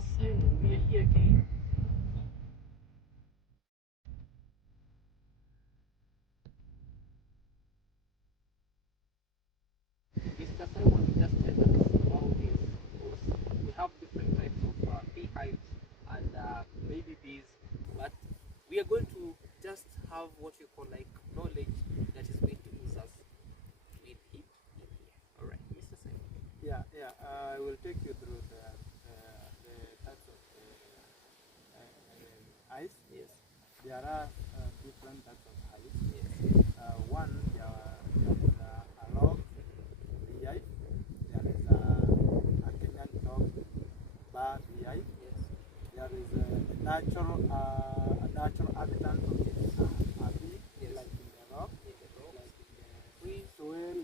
Simon, we are here again. Mr. Simon just tell us about this because we have different types of beehives and maybe bees, but we are going to just have what you call like knowledge that is going to use us with him in here. All right, Mr. Simon. I will take you through the types of hives. Yes. There are different types of hives. Yes. One, there is a log beehive. There is a Kenyan dog bar beehive. Yes. There is a natural habitat of a bee, Yes. like in the rock, In the rock. like in the Queen. soil.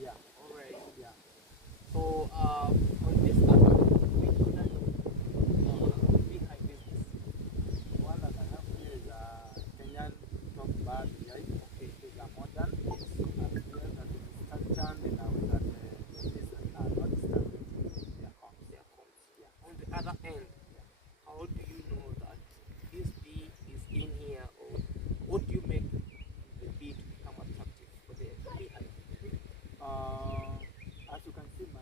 Yeah. All right. Yeah. So on this other, which other beehive is this? One that I have here is a Kenyan top bar beehive. Okay. It is a modern. Yes. And here that it is structured in a way that the bees are not disturbed in their homes. Their combs. Yeah. On the other end, how do you know that this bee is in here, or what do you make the bee to become attractive for the beehive? As you can see, my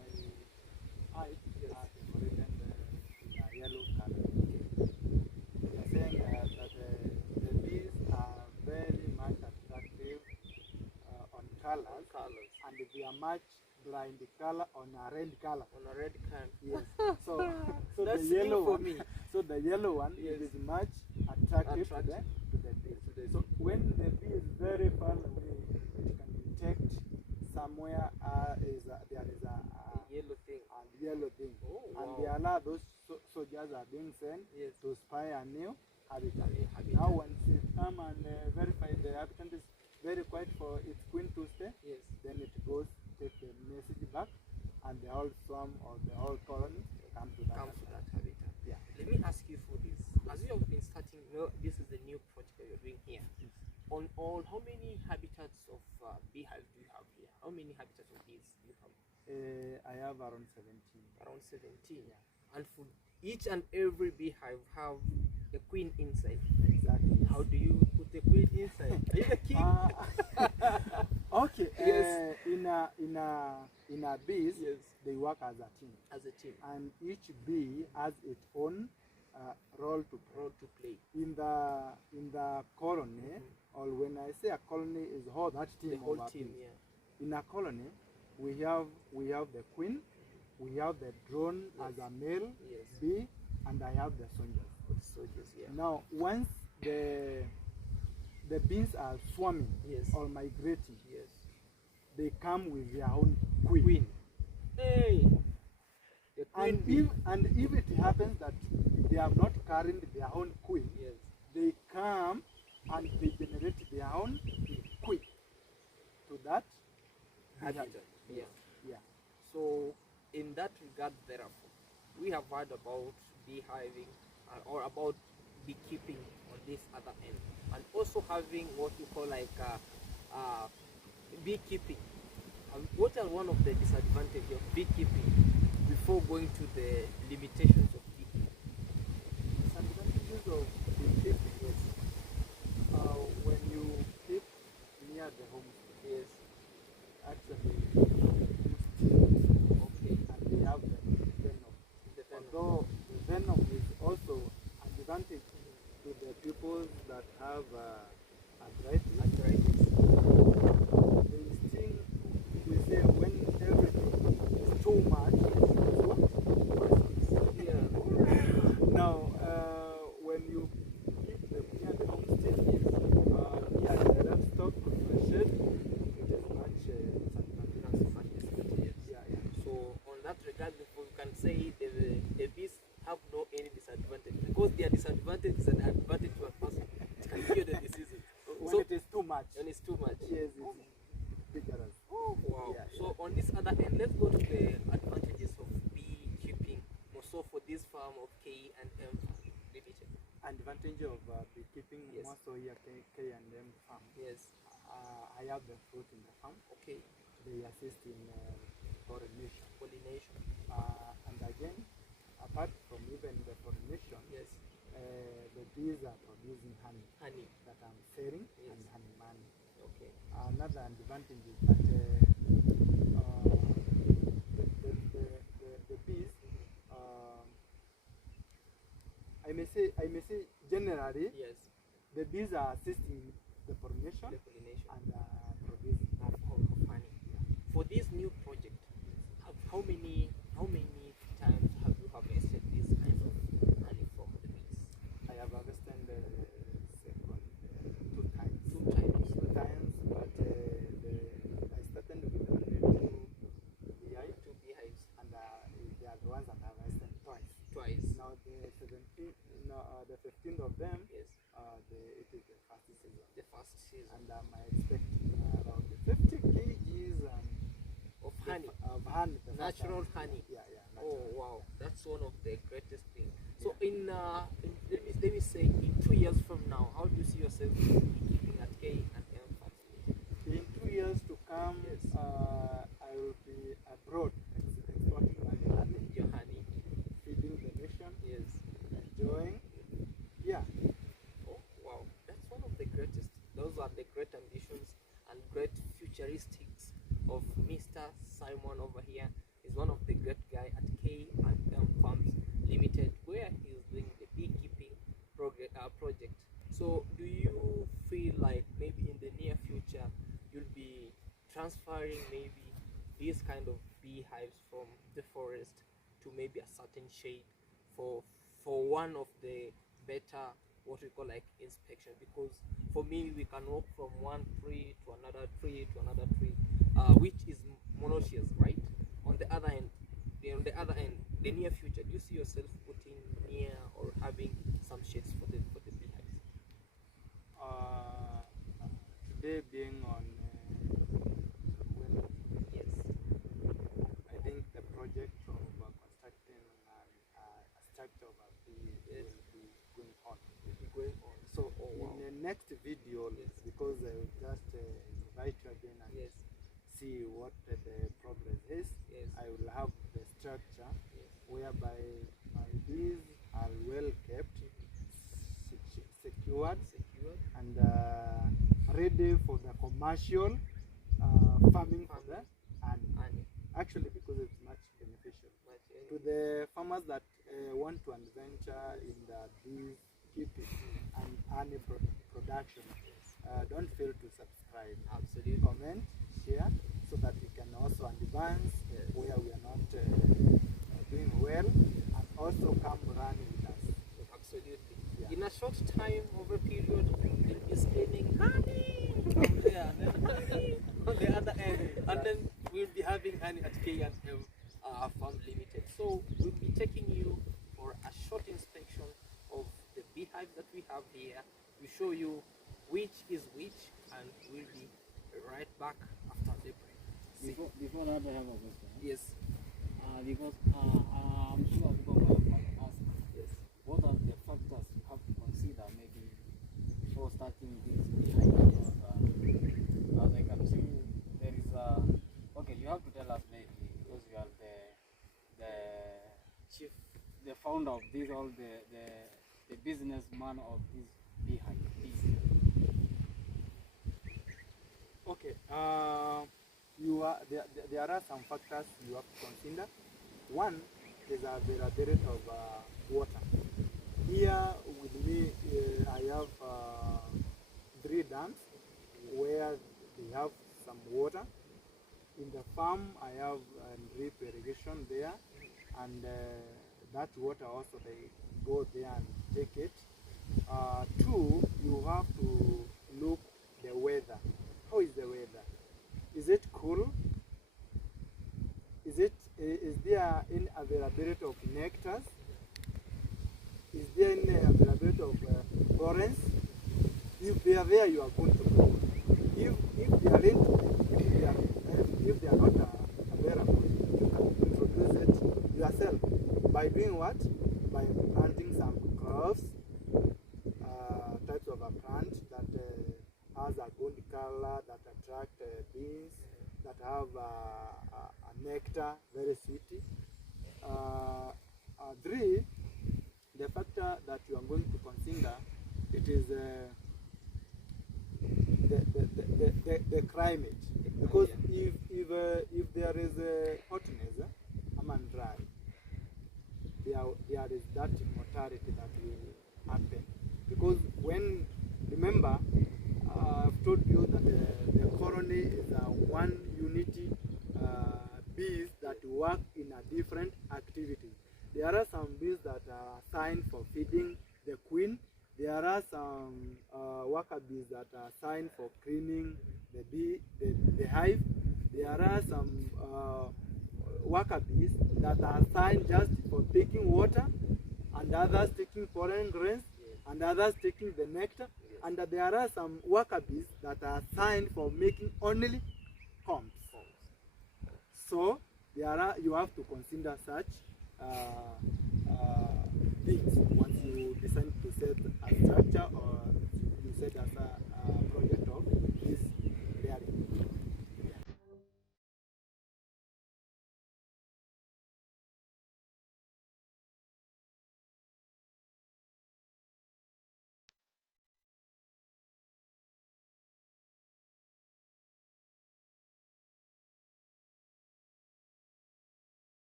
hive Yes. are decorated in a yellow color. They are saying that the bees are very much attractive on colors, Colors. and they are much blind color on a red color. On a red can. Yes. So, so That's the yellow new for one, me. so the yellow one Yes. it is much attractive Attractive. to the bee. To the So when the bee is very far away, it can detect somewhere there is A yellow thing. a yellow thing, Oh, and wow. they allow those soldiers are being sent Yes. to spy a new habitat. A new habitat. Now once it come and verify the habitat is very quiet for its queen to stay, Yes. then it goes take the message back, and the whole swarm or the whole colony come to that Comes to habitat. that habitat. Yeah. Let me ask you for this. As you have been starting, this is the new project that you're doing here. On all, how many habitats of beehives do you have here? How many habitats of bees do you have? I have around 17. Around 17. Yeah. And for each and every beehive have a queen inside. Exactly. How do you put the queen inside? Are you the king? Okay. Yes. In a bees, Yes. they work as a team, As a team. and each bee has its own role to play. Role to play. In the colony, or when I say a colony, is whole that team. The whole of team, bees. yeah. In a colony, we have the queen, we have the drone Yes. as a male Yes. bee, and I have the soldiers. For the soldiers, yeah. Now, once the bees are swarming Yes. or migrating, Yes. they come with their own queen. Queen. Hey! The queen And bee. if it happens that they have not carried their own queen, Yes. they come and they generate their own queen to that Habitat. Yeah. Yeah. So, in that regard, therefore, we have heard about beehiving or about beekeeping on this other end, and also having what you call like beekeeping. What are one of the disadvantages of beekeeping before going to the limitations of beekeeping? Disadvantages of beekeeping is when you keep near the homestead. Yes. Actually, you steal, Okay. and they have the venom. The venom. Although the venom is also an advantage to the people that have arthritis. Arthritis. They sting. We say when everything is too much, it's what? Yeah. Now, when you keep them near the homestead, near the livestock, the shed, it is much disadvantage. Yeah. So on that regard, we can say the bees have no any disadvantage because their disadvantage is an advantage to a person. It can cure the diseases. When So it is too much, when it's too much. yes, it's dangerous. Oh wow. Yeah, So on this other end, let's go to the advantages of beekeeping. Also for this farm of K and M farm. Maybe check. Advantage of beekeeping, Yes. more so here K&M farm. Yes. I have the fruit in the farm. Okay. They assist in pollination. Pollination. And again, apart from even the pollination, Yes. the bees are producing honey Honey. that I'm selling Yes. and honey money. Okay. Another advantage is that the bees, I may say generally, Yes. the bees are assisting the pollination The pollination and producing of honey. For this new project, how many times have you harvested this kind of honey from the bees? I have harvested second 2 times. 2 times. 2 times, but I started with only 2 beehives, 2 beehives. and they are the ones that I harvested twice. Twice. Now the 17th, no, the 15th of them, Yes. it is the first season. The first season. And I expect around 50 kgs Of honey. Of honey. Natural honey. Yeah. Oh wow, that's one of the greatest things. So Yeah. let me say, in 2 years from now, how do you see yourself keeping at K and M Farms Limited? In 2 years to come, Yes. I will be abroad exporting my honey, Your honey. feeding the nation, Yes. enjoying. Yeah. Oh wow, that's one of the greatest. Those are the great ambitions and great futuristics of Mr. Simon over here. He's one of the great guy at K&M Farms Limited, where he is doing the beekeeping project. So, do you feel like maybe in the near future you'll be transferring maybe these kind of beehives from the forest to maybe a certain shade for one of the better, what we call like inspection? Because for me, we can walk from one tree to another tree to another tree, which is monoecious, right? On the other end, the near future, do you see yourself putting near or having some shades for the beehives? Today being on Wednesday, Yes. I think the project of constructing a structure of a bee Yes. will be going on. Will be going on. So Oh wow. in the next video, Yes. because I will just invite you again and Yes. see what the progress is, Yes. I will have the structure Yes. whereby my bees are well kept, secured, Secured. and ready for the commercial farming for the honey. Honey. Actually, because it's much beneficial But, to the farmers that want to adventure in the bees keeping and honey production. Don't fail to subscribe, absolutely. comment, share, so that we can also advance Yes. where we are not doing well, and also come run with us. Absolutely. Yeah. In a short time over period, you'll be screaming honey from there, and then honey on the other end, and then we'll be having honey at K&M Farm Limited. So we'll be taking you for a short inspection of the beehive that we have here. We show you which is which, and we'll be right back after the break. Before that, I have a question. Yes. Because I'm sure people might ask, Yes. what are the factors you have to consider maybe before starting this beehive? As I can see, there is okay, you have to tell us maybe, because you are the chief, the founder of this, all the businessman of this beehive. Okay. There are some factors you have to consider. One is availability of water. Here with me, I have 3 dams where they have some water. In the farm, I have drip irrigation there, and that water also they go there and take it. 2, you have to look the weather. How is the weather? Is it cool? Is there any availability of nectars? Is there any availability of foreigns? If they are there, you are going to grow. If they are if they are not available, you can introduce it yourself by doing what? By planting some crops, types of a plant that has a good color, that attract bees, that have a nectar, very sweet. Three, the factor that you are going to consider, it is the climate. Because if there is a hotness, and dry, there is that mortality that will happen. Because when, remember, I've told you that the colony is one unity bees that work in a different activity. There are some bees that are assigned for feeding the queen. There are some worker bees that are assigned for cleaning the hive. There are some worker bees that are assigned just for taking water, and others taking pollen grains, and others taking the nectar. And there are some worker bees that are assigned for making only combs. So you have to consider such things once you decide to set a structure or you set as a project of this rearing.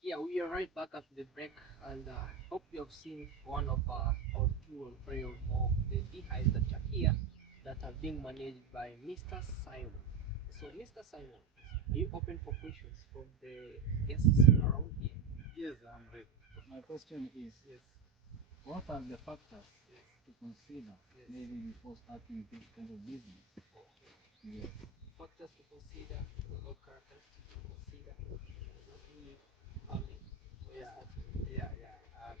Yeah, we are right back after the break, and hope you have seen one of our two or three of the beehives that are here that are being managed by Mr. Simon. So, Mr. Simon, are you open for questions from the guests around here? Yes, I'm ready. My question is, Yes. what are the factors Yes. to consider Yes. maybe before starting this kind of business? Okay. Yes. Factors to consider, or characteristics to consider in farming. Yeah,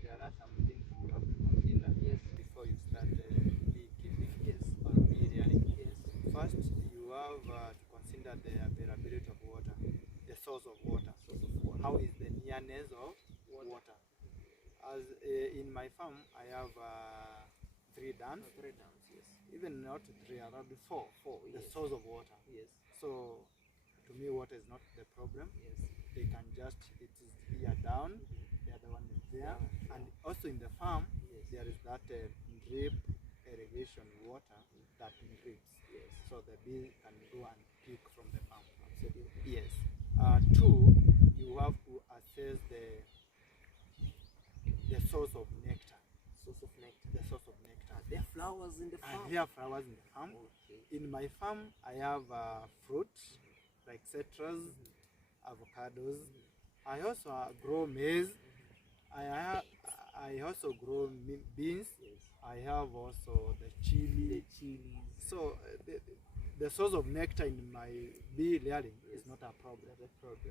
there are some things you have to consider before you start beekeeping or bee rearing. First, you have to consider the availability of water, the source of water. How is the nearness of water? As in my farm, I have 3 dams. 3 dams, yes. Even not 3, around 4. The Yes. source of water. Yes. So, to me, water is not the problem. Yes. They can just, it is here down, the other one is there. And also in the farm, there is that drip irrigation water that drips. So the bee can go and pick from the farm. Absolutely. Yes. Two, you have to assess the source of nectar. Source of nectar. The source of nectar. There are flowers in the farm. And there are flowers in the farm. Okay. In my farm, I have fruits like citrus, avocados. I also grow maize. I also grow beans. I have also the chili. So the source of nectar in my bee rearing is not a problem.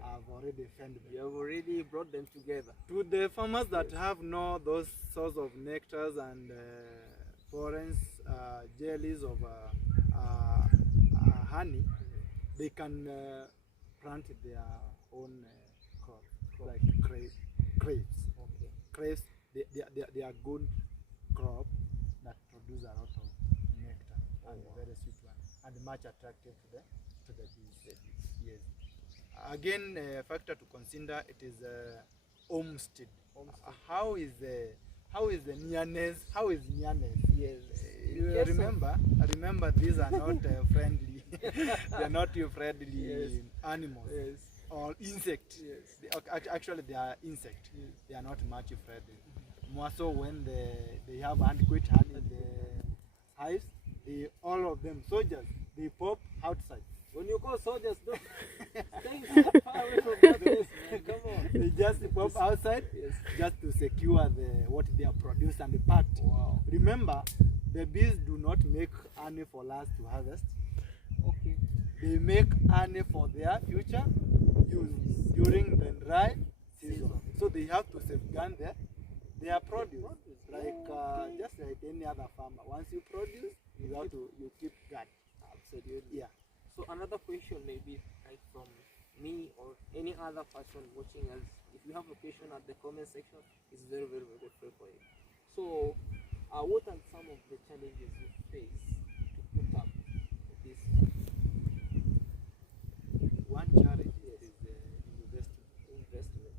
I've already found them. You have already brought them together. To the farmers that have no those source of nectars and pollens, jellies of honey, they can plant their own crop, like grapes. Okay. Grapes, they are good crop that produce a lot of nectar and very sweet one and much attractive to the bees. Yes. Again, a factor to consider, it is homestead. How is the nearness? How is nearness? Yes. You remember these are not friendly. They are not friendly animals or insect. Actually, they are insect. They are not much friendly. More so when they have adequate honey in the hives, all of them soldiers, they pop outside. When you call soldiers, don't stay far away from that place, man. Come on. They just pop outside just to secure what they are produced and packed. Wow. Remember, the bees do not make honey for us to harvest. Okay. They make honey for their future use during the dry season. So they have to safeguard their produce, like just like any other farmer. Once you produce, you keep guard. Absolutely. Yeah. So another question maybe like from me or any other person watching us, if you have a question at the comment section, it's very free for you. So what are some of the challenges you face to put up with this? One challenge is Investment.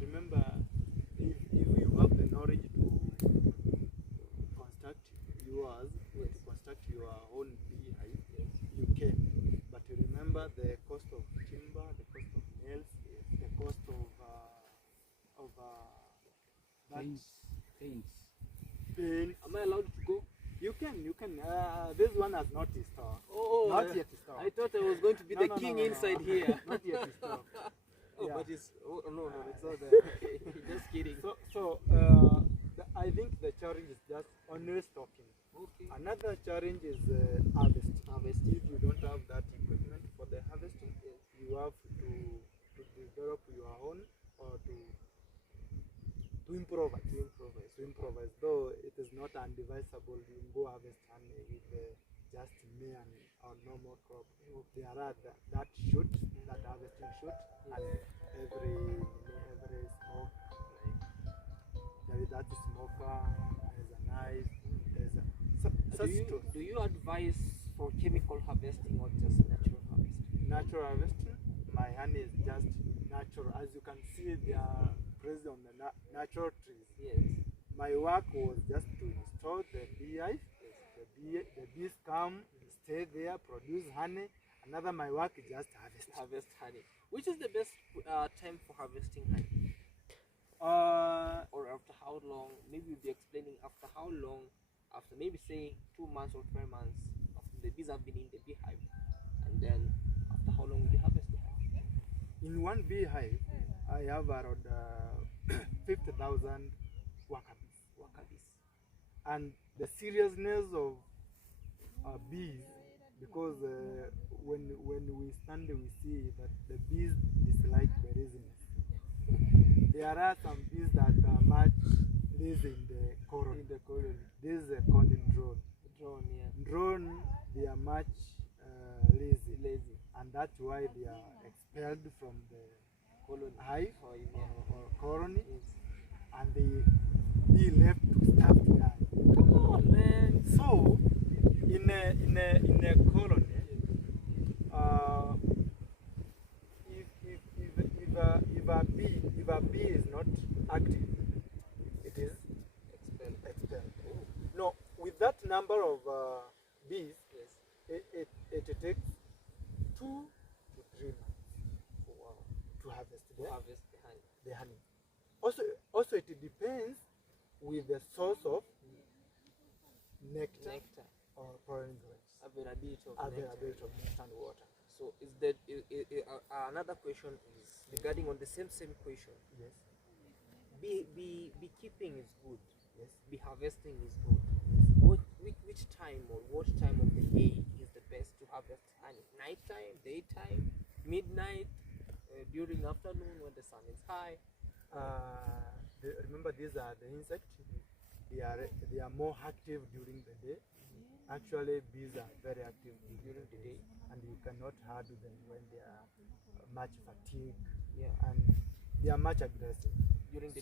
remember, if you have the knowledge to construct yours, Yes. to construct your own beehive, Yes. you can. But remember the cost of timber, the cost of nails, the cost of that Paints. paint. Am I allowed to go? You can. This one has not installed. Oh, Not yet installed. I thought I was going to be the king inside here. Not yet installed. Oh, Yeah. but it's no, it's not there. Okay, just kidding. I think the challenge is just only stocking. Okay. Another challenge is harvesting. Harvesting. If you don't have that equipment for the harvesting, you have to develop your own or to improvise. To improvise. Though it is not undivisible, you go harvest honey with just me or normal crop. There are that shoot, that harvesting shoot, and every smoke, like there is that smoker, there's a knife, there's a Do you advise for chemical harvesting or just natural harvesting? natural harvesting. My honey is just natural. As you can see, they are present on the natural trees. Yes. My work was just to install the beehive. The bees come, stay there, produce honey. Another my work is just harvest. Harvest honey. Which is the best time for harvesting honey? Or after how long? Maybe you'll be explaining after how long, after maybe say 2 months or 12 months after the bees have been in the beehive, and then after how long will you harvest the honey? In one beehive, I have around 50,000 worker bees. And the seriousness of bees, because when we stand, we see that the bees dislike the laziness. There are some bees that are much lazy in the colony. This is called drone. Drone, they are much lazy, and that's why they are expelled from the hive or colony, and they be left to starve to die. Come on, man. So, in a colony, if a bee is not active, it is expelled. No, with that number of bees, it takes 2 to 3 months to harvest the honey. Also, it depends with the source of nectar or pollen grains. Availability of Availability of nectar and water. So is that another question is regarding on the same question. Yes. Beekeeping is good. Yes. Bee harvesting is good. Which time or what time of the day is the best to harvest honey? Nighttime, daytime, midnight, during afternoon when the sun is high? Remember, these are the insects. They are more active during the day. Actually, bees are very active during the day, and you cannot handle them when they are much fatigued. And they are much aggressive during the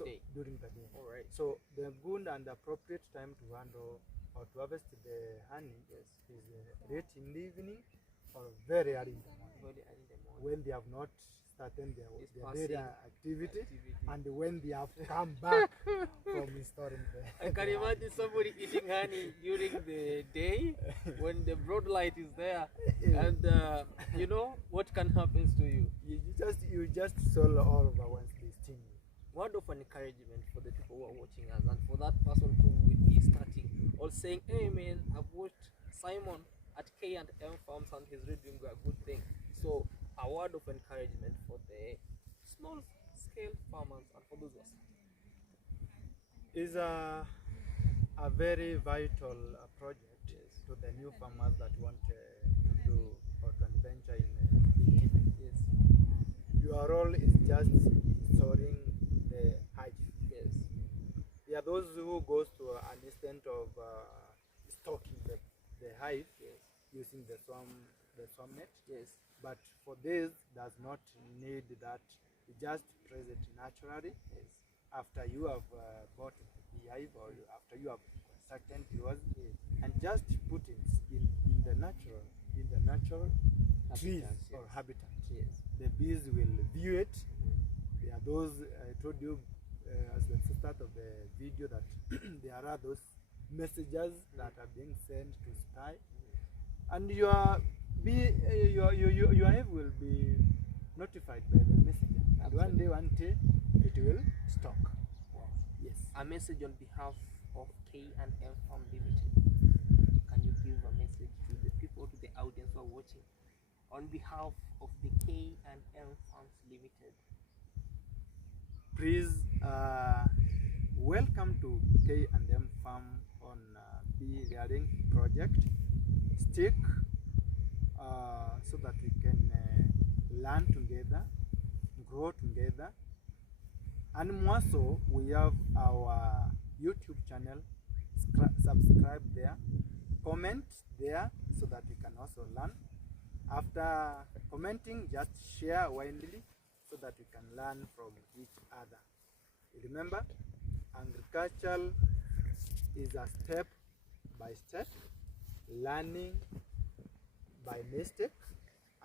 day. All right. So the good and appropriate time to handle or to harvest the honey is late in the evening or very early in the morning. When they have not started their daily activity, and when they have come back from storing the I can imagine somebody eating honey during the day when the broad light is there, and you know what can happen to you. You just swallow all over once they sting you. Word of encouragement for the people who are watching us, and for that person who will be starting or saying, "Hey man, I've watched Simon at K&M Farms and he's really doing a good thing." So a word of encouragement for the small scale farmers and for those who are starting. Is a very vital project to the new farmers that want to do or to adventure in beekeeping. Your role is just storing the hive. There are those who goes to an extent of stocking the hive using the swarm the swarm net. Yes. But for this, does not need that. You just press it naturally. Yes. After you have bought the beehive, or after you have constructed yours, and just put it in the natural trees Habitats, or yes. habitat. Yes. The bees will view it. There are those, I told you as the start of the video, that there are those messages that are being sent to spy, and your hive will be notified by the messenger. And one day it will stock. Wow. Yes. A message on behalf of K&M Farm Limited. Can you give a message to the people, to the audience who are watching, on behalf of the K&M Farms Limited? Please welcome to K&M Farm on bee rearing project. Stick so that we can learn together, grow together, and more so, we have our YouTube channel. Subscribe there, comment there, so that we can also learn. After commenting, just share widely so that we can learn from each other. Remember, agriculture is a step by step learning by mistake,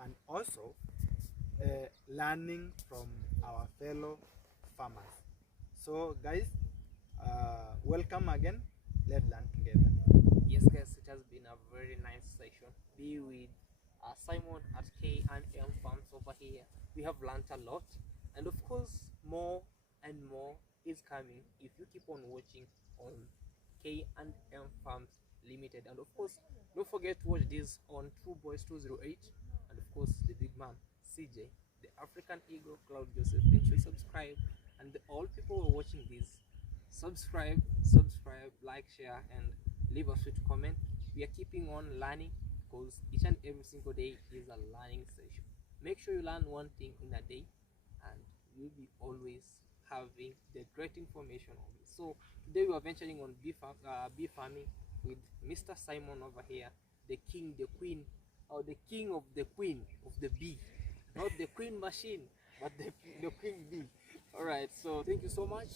and also learning from our fellow farmers. So guys, welcome again. Let's learn together. Yes, guys, it has been a very nice session. Be with Simon at K&M Farms over here. We have learned a lot, and of course, more and more is coming if you keep on watching on K&M Farms Limited. And of course, don't forget to watch this on True Boys 208, and of course, the big man CJ, the African Eagle, Cloud Joseph. Ensure subscribe, and all people who are watching this, subscribe, like, share, and leave a sweet comment. We are keeping on learning, because each and every single day is a learning session. Make sure you learn one thing in a day, and you'll be always having the great information on it. So today we are venturing on bee farming with Mr. Simon over here, the king, the queen, or the king of the queen of the bee, not the queen machine, but the queen bee. All right, so thank you so much.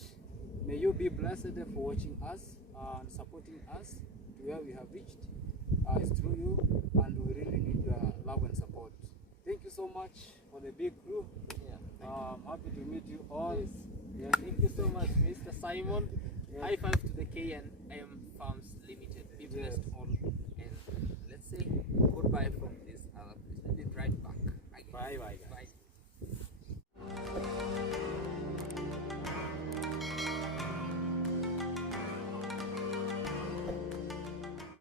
May you be blessed for watching us and supporting us to where we have reached. It's through you, and we really need your love and support. Thank you so much for the big crew. Yeah. I'm happy to meet you all. Yes. Yeah. Thank you so much, Mr. Simon. Yeah. High five to the K&M Farms Limited. Be blessed all, and let's say goodbye from this other place. We'll be right back. Bye bye. Bye.